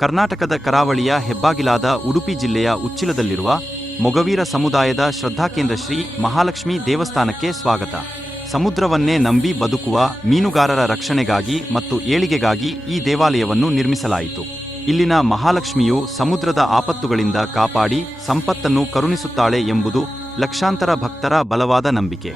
ಕರ್ನಾಟಕದ ಕರಾವಳಿಯ ಹೆಬ್ಬಾಗಿಲಾದ ಉಡುಪಿ ಜಿಲ್ಲೆಯ ಉಚ್ಚಿಲದಲ್ಲಿರುವ ಮೊಗವೀರ ಸಮುದಾಯದ ಶ್ರದ್ಧಾಕೇಂದ್ರ ಶ್ರೀ ಮಹಾಲಕ್ಷ್ಮಿ ದೇವಸ್ಥಾನಕ್ಕೆ ಸ್ವಾಗತ. ಸಮುದ್ರವನ್ನೇ ನಂಬಿ ಬದುಕುವ ಮೀನುಗಾರರ ರಕ್ಷಣೆಗಾಗಿ ಮತ್ತು ಏಳಿಗೆಗಾಗಿ ಈ ದೇವಾಲಯವನ್ನು ನಿರ್ಮಿಸಲಾಯಿತು. ಇಲ್ಲಿನ ಮಹಾಲಕ್ಷ್ಮಿಯು ಸಮುದ್ರದ ಆಪತ್ತುಗಳಿಂದ ಕಾಪಾಡಿ ಸಂಪತ್ತನ್ನು ಕರುಣಿಸುತ್ತಾಳೆ ಎಂಬುದು ಲಕ್ಷಾಂತರ ಭಕ್ತರ ಬಲವಾದ ನಂಬಿಕೆ.